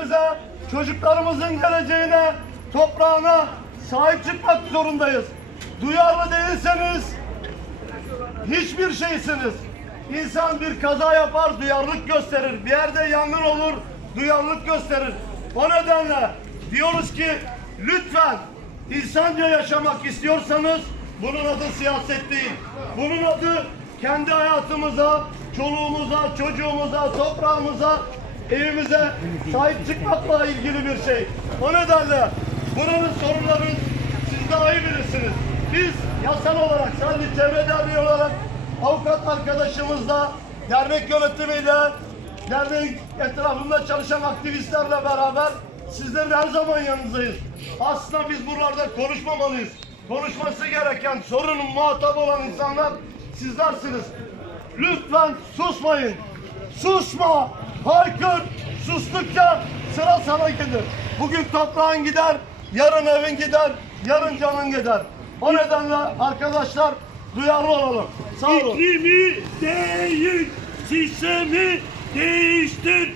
ülkemize, çocuklarımızın geleceğine, toprağına sahip çıkmak zorundayız. Duyarlı değilseniz hiçbir şeysiniz. İnsan bir kaza yapar, duyarlılık gösterir. Bir yerde yangın olur, duyarlılık gösterir. O nedenle diyoruz ki lütfen insanca yaşamak istiyorsanız bunun adı siyaset değil. Bunun adı kendi hayatımıza, çoluğumuza, çocuğumuza, toprağımıza, evimize sahip çıkmakla ilgili bir şey. O nedenle buranın sorunlarını siz daha iyi bilirsiniz. Biz yasal olarak, sadece çevre derneği olarak avukat arkadaşımızla, dernek yönetimiyle, dernek etrafında çalışan aktivistlerle beraber sizlerin her zaman yanınızdayız. Aslında biz buralarda konuşmamalıyız. Konuşması gereken sorunun muhatap olan insanlar sizlersiniz. Lütfen susmayın. Susma. Haykır. Sustukça sıra sana gelir. Bugün toprağın gider, yarın evin gider, yarın canın gider. O nedenle arkadaşlar duyarlı olalım. Sağ olun. İklimi değil, sistemi değiştir.